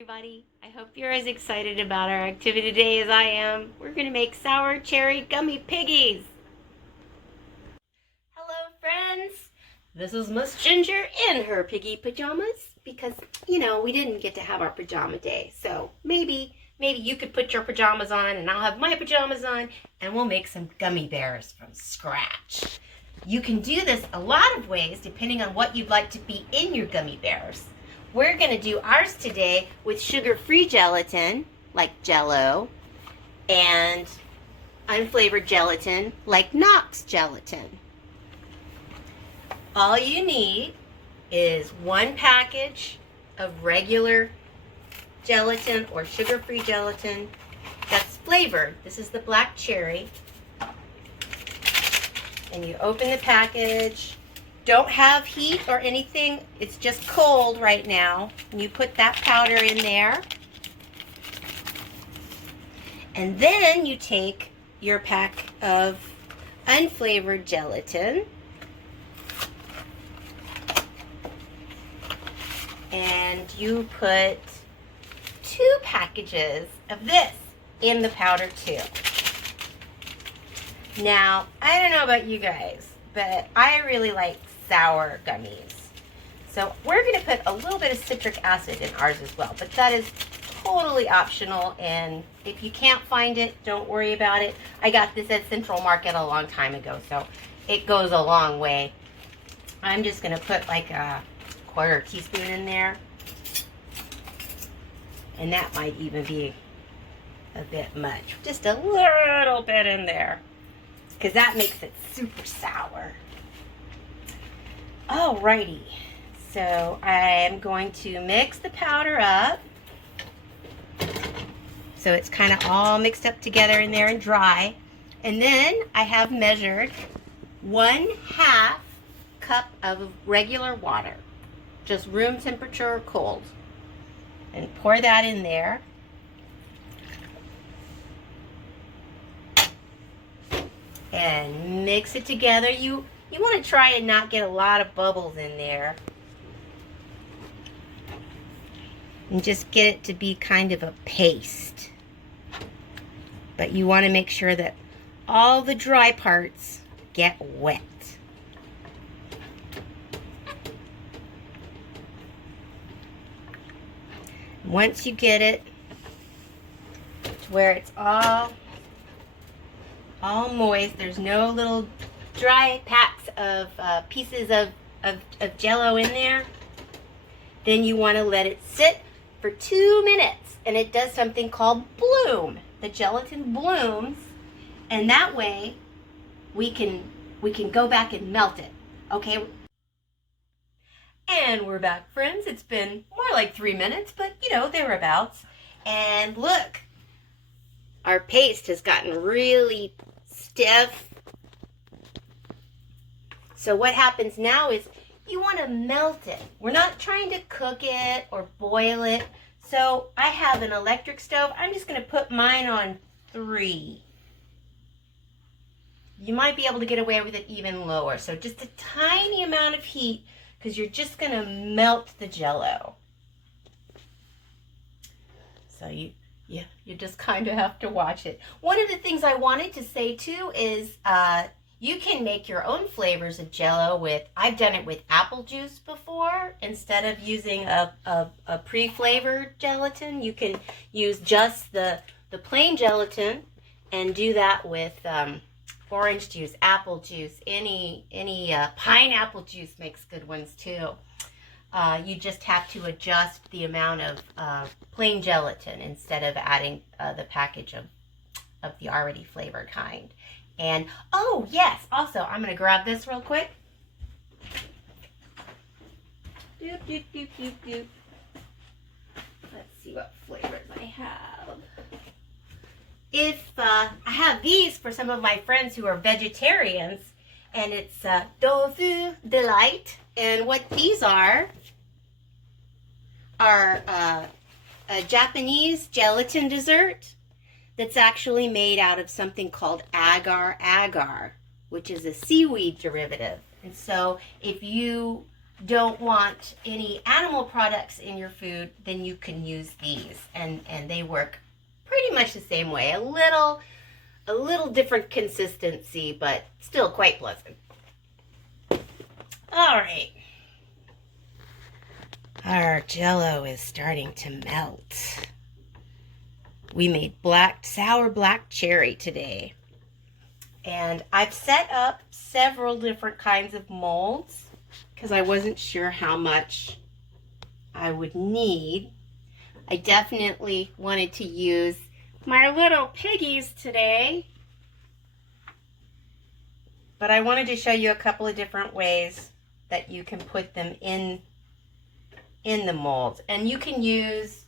Everybody, I hope you're as excited about our activity today as I am. We're going to make sour cherry gummy piggies. Hello friends, this is Miss Ginger in her piggy pajamas because, we didn't get to have our pajama day. So maybe you could put your pajamas on and I'll have my pajamas on and we'll make some gummy bears from scratch. You can do this a lot of ways depending on what you'd like to be in your gummy bears. We're going to do ours today with sugar-free gelatin, like Jell-O, and unflavored gelatin, like Knox gelatin. All you need is one package of regular gelatin or sugar-free gelatin that's flavored. This is the black cherry. And you open the package. Don't have heat or anything, it's just cold right now. And you put that powder in there. And then you take your pack of unflavored gelatin. And you put 2 packages of this in the powder too. Now, I don't know about you guys, but I really like sour gummies. So we're going to put a little bit of citric acid in ours as well, but that is totally optional, and if you can't find it, don't worry about it. I got this at Central Market a long time ago, so it goes a long way. I'm just going to put like a 1/4 teaspoon in there, and that might even be a bit much. Just a little bit in there, because that makes it super sour. Alrighty, so I am going to mix the powder up so it's kind of all mixed up together in there and dry. And then I have measured 1/2 cup of regular water, just room temperature or cold, and pour that in there. And mix it together. You want to try and not get a lot of bubbles in there. And just get it to be kind of a paste. But you want to make sure that all the dry parts get wet. Once you get it to where it's all moist, there's no little dry packs of pieces of Jell-O in there, then you want to let it sit for 2 minutes, and it does something called bloom. The gelatin blooms, and that way we can go back and melt it. Okay, and we're back, friends. It's been more like 3 minutes, but thereabouts. And look, our paste has gotten really stiff. So what happens now is you want to melt it. We're not trying to cook it or boil it. So I have an electric stove. I'm just going to put mine on 3. You might be able to get away with it even lower. So just a tiny amount of heat, because you're just going to melt the Jell-O. So you just kind of have to watch it. One of the things I wanted to say too is you can make your own flavors of Jell-O with, I've done it with apple juice before. Instead of using a pre-flavored gelatin, you can use just the plain gelatin and do that with orange juice, apple juice, any pineapple juice makes good ones too. You just have to adjust the amount of plain gelatin instead of adding the package of the already flavored kind. And, oh yes, also, I'm going to grab this real quick. Doop, doop, doop, doop, doop. Let's see what flavors I have. I have these for some of my friends who are vegetarians, and it's Tofu Delight. And what these are a Japanese gelatin dessert that's actually made out of something called agar agar, which is a seaweed derivative. And so if you don't want any animal products in your food, then you can use these, and they work pretty much the same way. A little different consistency, but still quite pleasant. All right. Our Jell-O is starting to melt. We made sour black cherry today. And I've set up several different kinds of molds because I wasn't sure how much I would need. I definitely wanted to use my little piggies today, but I wanted to show you a couple of different ways that you can put them in the molds. And you can use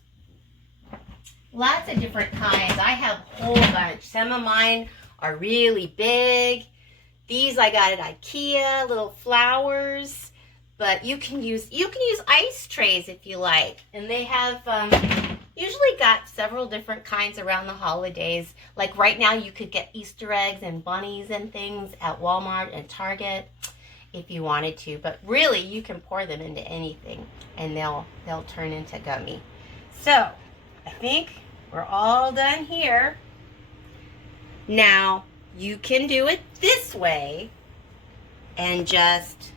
lots of different kinds. I have a whole bunch. Some of mine are really big. These I got at IKEA, little flowers. But you can use ice trays if you like. And they have usually got several different kinds around the holidays. Like right now you could get Easter eggs and bunnies and things at Walmart and Target if you wanted to. But really you can pour them into anything and they'll turn into gummy. So I think we're all done here. Now you can do it this way and just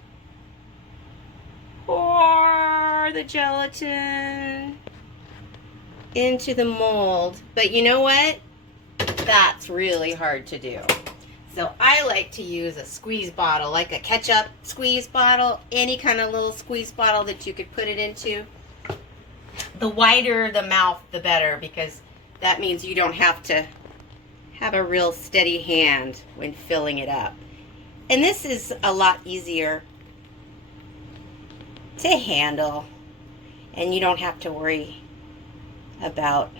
pour the gelatin into the mold. But you know what? That's really hard to do. So I like to use a squeeze bottle, like a ketchup squeeze bottle, any kind of little squeeze bottle that you could put it into. The wider the mouth, the better, because that means you don't have to have a real steady hand when filling it up. And this is a lot easier to handle, and you don't have to worry about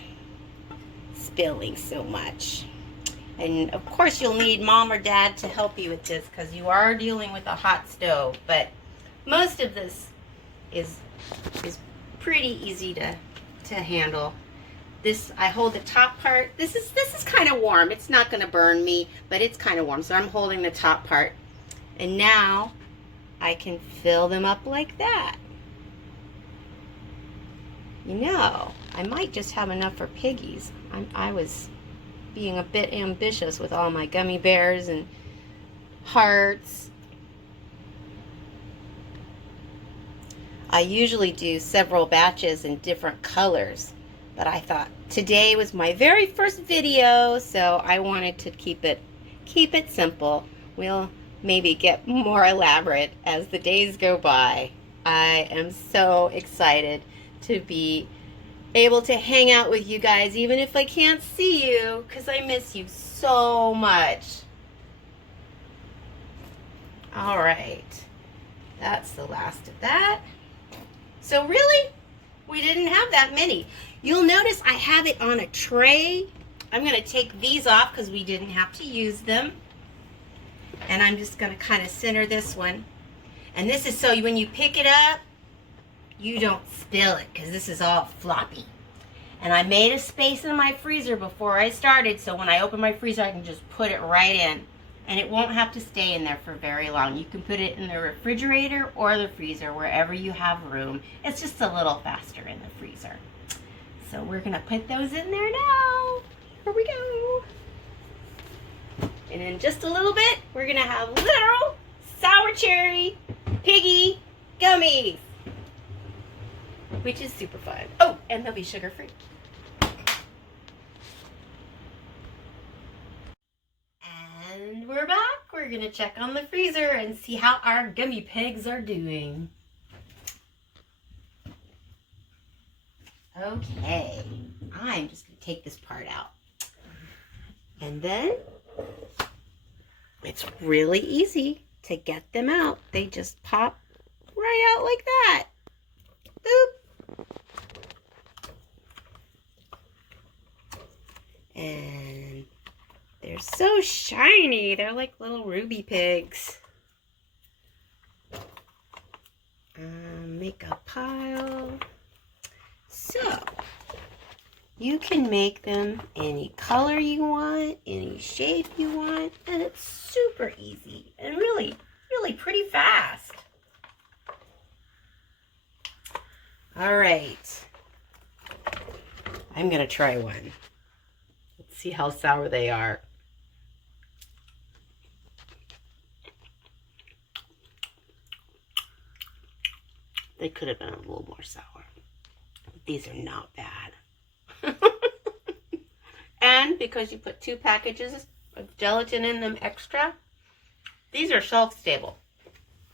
spilling so much. And of course you'll need mom or dad to help you with this because you are dealing with a hot stove, but most of this is pretty easy to handle. This, I hold the top part. This is kind of warm. It's not going to burn me, but it's kind of warm, so I'm holding the top part. And now I can fill them up like that. You know, I might just have enough for piggies. I was being a bit ambitious with all my gummy bears and hearts. I usually do several batches in different colors, but I thought today was my very first video, so I wanted to keep it simple. We'll maybe get more elaborate as the days go by. I am so excited to be able to hang out with you guys, even if I can't see you, because I miss you so much. All right, that's the last of that. So really, we didn't have that many. You'll notice I have it on a tray. I'm going to take these off because we didn't have to use them. And I'm just going to kind of center this one. And this is so when you pick it up, you don't spill it because this is all floppy. And I made a space in my freezer before I started, so when I open my freezer I can just put it right in. And it won't have to stay in there for very long. You can put it in the refrigerator or the freezer, wherever you have room. It's just a little faster in the freezer. So we're going to put those in there now. Here we go. And in just a little bit, we're going to have little sour cherry piggy gummies, which is super fun. Oh, and they'll be sugar-free. And we're back. We're going to check on the freezer and see how our gummy pigs are doing. Okay, I'm just going to take this part out. And then it's really easy to get them out. They just pop right out like that. Boop. And they're so shiny. They're like little ruby pigs. Make a pile. So, you can make them any color you want, any shape you want, and it's super easy and really, really pretty fast. All right. I'm going to try one. Let's see how sour they are. They could have been a little more sour. But these are not bad. And because you put 2 packages of gelatin in them extra, these are shelf stable.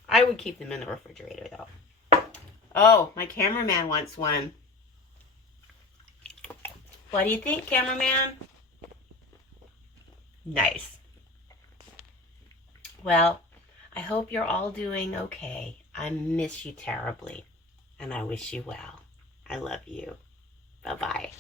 I would keep them in the refrigerator though. Oh, my cameraman wants one. What do you think, cameraman? Nice. Well, I hope you're all doing okay. I miss you terribly, and I wish you well. I love you. Bye-bye.